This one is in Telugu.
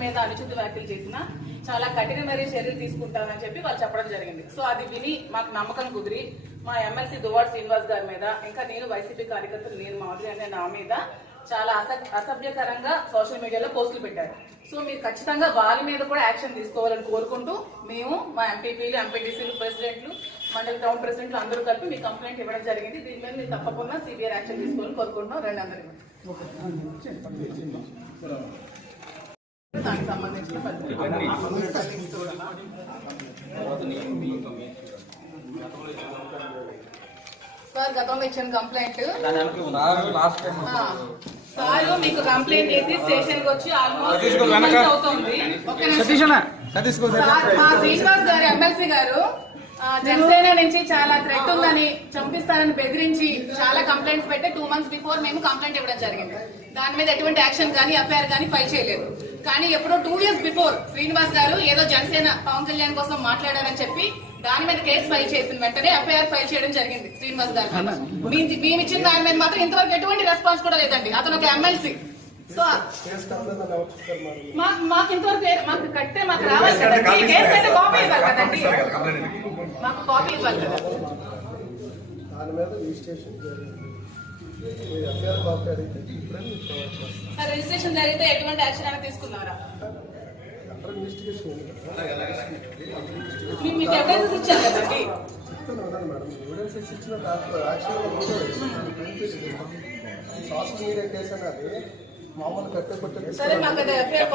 మీద అనుచిత వ్యాఖ్యలు చేసినా చాలా కఠినమైన చర్యలు తీసుకుంటామని చెప్పి వాళ్ళు చెప్పడం జరిగింది. సో అది విని మాకు నమ్మకం కుదిరి మా ఎమ్మెల్సీ దువ్వాడ శ్రీనివాస్ గారి మీద, ఇంకా నేను వైసీపీ కార్యకర్తలు నేను మాధురి అనే నా మీద చాలా అసభ్యకరంగా సోషల్ మీడియాలో పోస్టులు పెట్టారు. సో మీరు ఖచ్చితంగా వాళ్ళ మీద కూడా యాక్షన్ తీసుకోవాలని కోరుకుంటూ మేము మా ఎంపీపీలు, ఎంపీటీసీలు, ప్రెసిడెంట్లు, మండల టౌన్ ప్రెసిడెంట్లు అందరూ కలిపి మీ కంప్లైంట్ ఇవ్వడం జరిగింది. దీని మీద మీరు తప్పకుండా సిబిఐ యాక్షన్ తీసుకోవాలని కోరుకుంటున్నాం. రెండు అందరికీ దానికి సంబంధించిన సార్ గతంలో ఇచ్చిన కంప్లైంట్ సార్ మీకు కంప్లైంట్ చేసి స్టేషన్ కి వచ్చి ఆల్మోస్ట్ అవుతుంది. మా శ్రీనివాస్ గారు ఎమ్మెల్సీ గారు జనసేన నుంచి చాలా థ్రెట్ ఉందని, చంపిస్తారని బెదిరించి చాలా కంప్లైంట్స్ పెట్టి 2 months బిఫోర్ మేము కంప్లైంట్ ఇవ్వడం జరిగింది. దాని మీద ఎటువంటి యాక్షన్ కానీ ఎఫ్ఐఆర్ కానీ ఫైల్ చేయలేదు. కానీ ఎప్పుడో 2 years బిఫోర్ శ్రీనివాస్ గారు ఏదో జనసేన పవన్ కళ్యాణ్ కోసం మాట్లాడారని చెప్పి దాని మీద కేసు ఫైల్ చేసిన వెంటనే ఎఫ్ఐఆర్ ఫైల్ చేయడం జరిగింది శ్రీనివాస్ గారు. మేము ఇచ్చిన దాని మీద మాత్రం ఇంతవరకు ఎటువంటి రెస్పాన్స్ కూడా లేదండి. అతను ఒక ఎమ్మెల్సీ. సో మాకు ఇంతవరకు మాకు కట్టే మాకు రావాలి కదండి. కేసు అంటే కాపీ ఇవ్వాలి కదండి, మాకు కాపీ ఇవ్వాలి కదా. రిజిస్ట్రేషన్ జరిగితే ఎటువంటి యాక్షన్ అయినా తీసుకున్నారా? మీకు ఎవిడెన్స్ ఇచ్చారు కదండి. సోషల్ మీడియా కేసు అనేది మామూలు కట్టే సరే మాకు ఎఫ్ఐఆర్